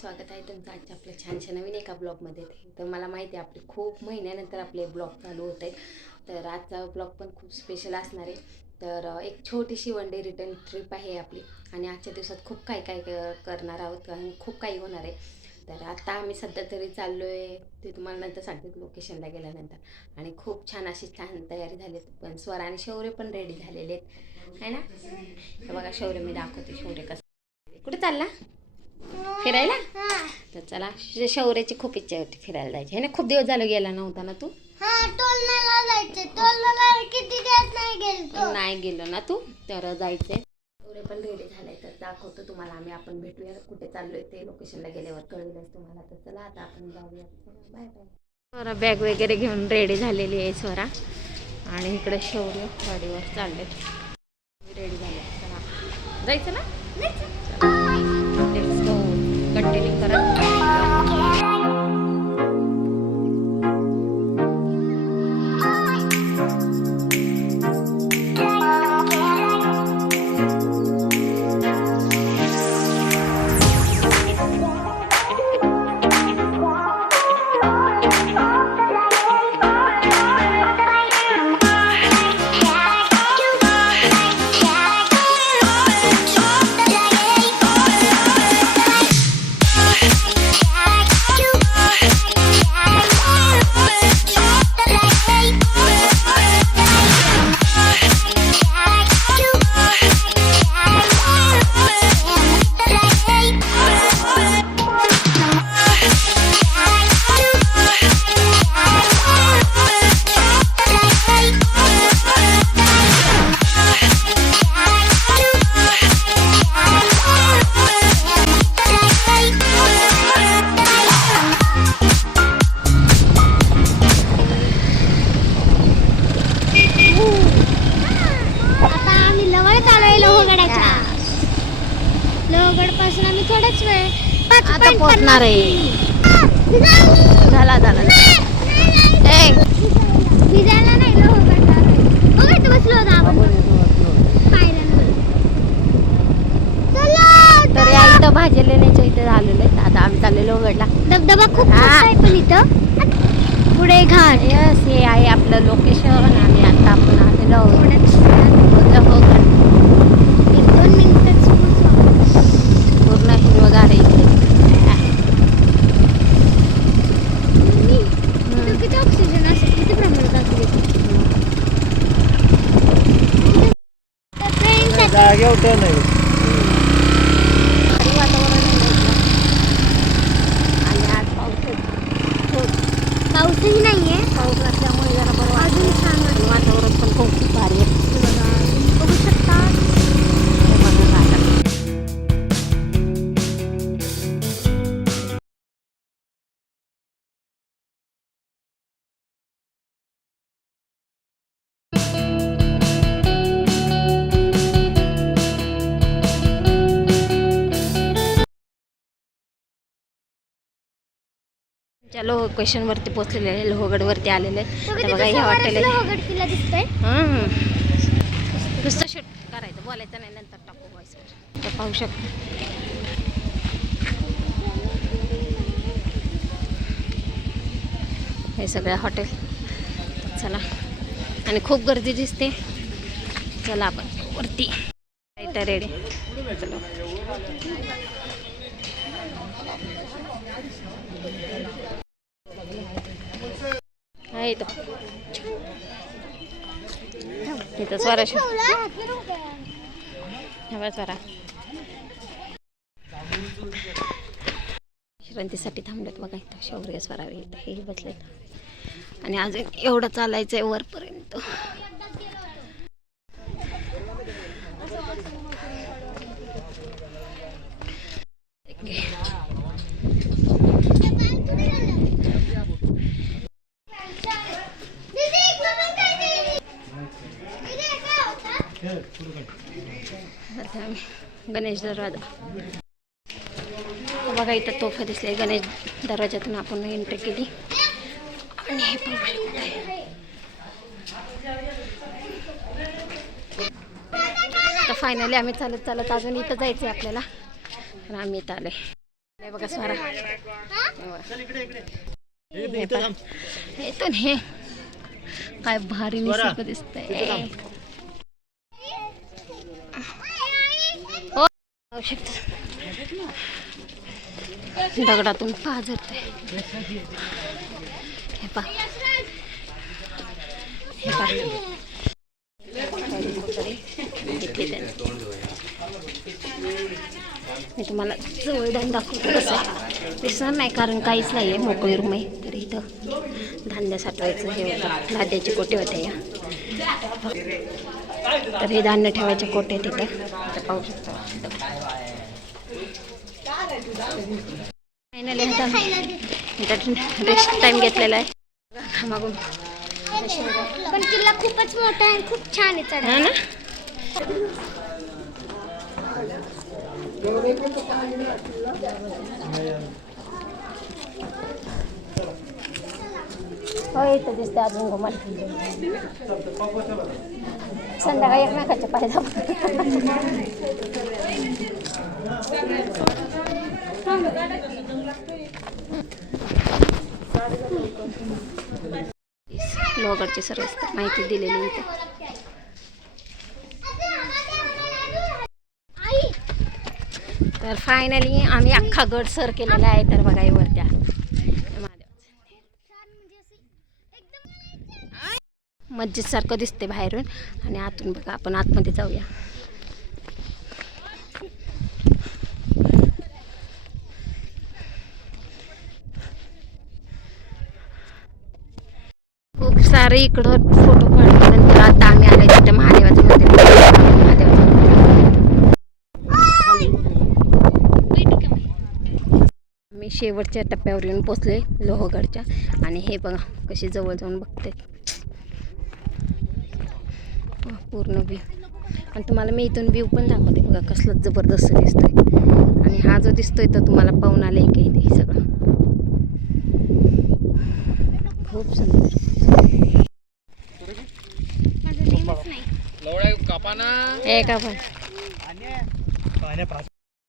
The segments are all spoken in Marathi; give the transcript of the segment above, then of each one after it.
स्वागत आहे तुमचं आजच्या आपल्या छानशा नवीन एका ब्लॉगमध्ये. तर मला माहिती आहे आपले खूप महिन्यानंतर आपले ब्लॉग चालू होत आहेत. तर आजचा ब्लॉग पण खूप स्पेशल असणार आहे. तर एक छोटीशी वन डे रिटर्न ट्रिप आहे आपली आणि आजच्या दिवसात खूप काय काय करणार आहोत आणि खूप काही होणार आहे. तर आता आम्ही सध्या तरी चाललो आहे ते तुम्हाला नंतर सांगते लोकेशनला गेल्यानंतर. आणि खूप छान अशी तयारी झाली. पण स्वर आणि शौर्य पण रेडी झालेले आहेत है ना. तर बघा शौर्य मी दाखवते शौर्य कसं कुठे चालला फिरायला. तर चला शौर्याची खूप इच्छा होती फिरायला जायची है ना. खूप दिवस झालं गेला नव्हता ना तू. नाही गेलो ना तू. तर जायचंय शौर्य पण रेडी झालाय. तर दाखवतो तुम्हाला आम्ही. आपण भेटूया कुठे चाललोय ते लोकेशनला गेल्यावर कळेलच तुम्हाला. तर चला आता आपण जाऊया. Bye bye. स्वरा बॅग वगैरे घेऊन रेडी झालेली आहे स्वरा. आणि इकडे शौर्य गाडीवर चालले रेडी झाले. चला जायचं ना. Let's go. कंटिन्यू करा. लोहगड पासून आम्ही थोडाच वेळ आता पोहोचणार आहे. झाला भिजायला नाही लोहगडला. बघा इथं बसलो होतो आपण पायऱ्यांवर. तर या इथं भाजी लेण्याच्या इथे झालेलं आहे. आता आम्ही चाललो लोहगडला. धबधबा खूप मस्त आहे पण इथं पुढे घाट. यस हे आहे आपलं लोकेशन. आणि आता आपण आलेलो लोहगड. 2 मिनिटच पूर्ण हिरवगार आहे इथे. किती ऑक्सिजन असेल किती प्रमाणात असेल पाऊसही नाहीये. पाऊस नसल्यामुळे जरा बरं अजून छान वाटतं. वातावरण पण खूप भारी आहे. बघू शकता. लोकेशन वरती पोहोचलेले आहे. लोहगड वरती आलेले आहे. तर बघा हे हॉटेल आहे. लोहगड किल्ला दिसतंय. नुसतं शूट करायचं बोलायचं नाही नंतर टाकू व्हॉइसवर. तर पाहू शकतो हे सगळं हॉटेल. चला आणि खूप गर्दी दिसते. चला आपण वरती इथं रेडी. चला आहे तो इथं स्वरा स्वरा विश्रांतीसाठी थांबलेत बघा. इथं शौर्य स्वरा इथं हे बसलेत. आणि अजून एवढं चालायचं आहे वरपर्यंत. गणेश दरवाजा बघा. इथं तोफा दिसले. गणेश दरवाजातून आपण एंट्री केली. आणि हे पाहू शकतो. तर फायनली आम्ही चालत अजून इथं जायचं आहे आपल्याला. पण आम्ही इथं आले. हे बघा स्वरा हा? येतो हे काय भारी निसर्ग दिसतंय. हो दगडातून पाझरते. हे पा हे पा मी तुम्हाला जवळ जाऊन दाखवतो. कसं दिसणार नाही कारण काहीच नाही आहे, मोकळी रूम आहे. तर इथं धान्य साठवायचं हे होतं, धान्याचे कोटे होते या. तर हे धान्य ठेवायचे कोटे तिथं पाहू शकतो. फायनली रेस्ट टाइम घेतलेला आहे मागून. पण किल्ला खूपच मोठा आहे, खूप छान आहे चढायला. हा ना. हो इथं दिसते अजून घुमट. संध्याकाळी एकमेकाच्या पाय जाऊ. लोहगडची सर्व माहिती दिलेली इथे. तर फायनली आम्ही अख्खा गड सर केलेला आहे. तर बघा हे वरती मस्जिद सारखं दिसते बाहेरून आणि आतून बघा. आपण आतमध्ये जाऊया. खूप सारे इकडं फोटो काढल्यानंतर आता आम्ही आलो तिथे महादेवाचं मंदिर. मी शेवटच्या टप्प्यावर येऊन पोचले लोहगडच्या. आणि हे बघा कशी जवळ जाऊन बघते पूर्ण व्ह्यू. आणि तुम्हाला मी इथून व्ह्यू पण दाखवते बघा कसलं जबरदस्त दिसतोय. आणि हा जो दिसतोय तो तुम्हाला पाहून आले की ते सगळं खूप सुंदर. हे का पण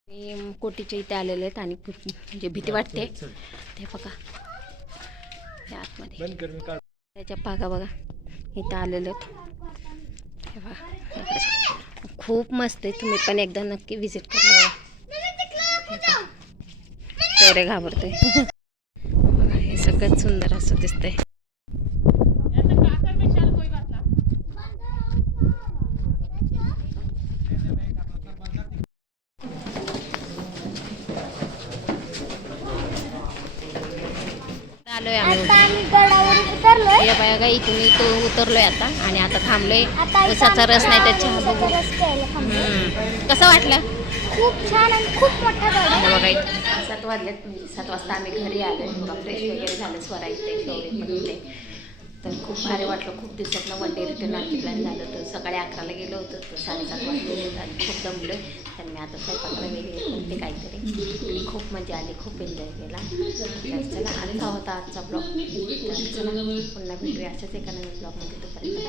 मी कोटीच्या इथे आलेले आहेत आणि खूप म्हणजे भीती वाटते. ते बघा हे आतमध्ये त्याच्या पागा बघा इथं आलेले आहेत. हे बघा खूप मस्त आहे. तुम्ही पण एकदा नक्की विजिट करा. चोरे घाबरते. बघा हे सगळ्यात सुंदर असं दिसतंय. आलोय आता आम्ही गडावरून उतरलोय. हे बघा इथून उतरलोय आता आणि आता थांबलोय. आता उसाचा रस नाही तर चहा उसाचा बघू. रस प्यायला थांबलोय. कसं वाटलं? खूप छान आणि खूप मोठा गड आहे. बघा 7 वाजलेत. 7 वाजता आम्ही घरी आलो. फ्रेश वगैरे झालं. स्वरा इथे शौर्य पण इथे. तर खूप भारी वाटलं. खूप दिवसातनं वन डे रिटर्न आमची प्लॅन झालं होतं. सकाळी 11ला गेलो होतो तर 7:30 वाजले आणि खूप दमलो आहे. तर मी आता स्वयंपाकाला वेगळे करते काहीतरी. खूप मजा आली. खूप एन्जॉय केला. तर चला आजचा होता आजचा ब्लॉग. तर चला पुन्हा भेटूया अशाच एका नवीन ब्लॉगमध्ये. तोपर्यंत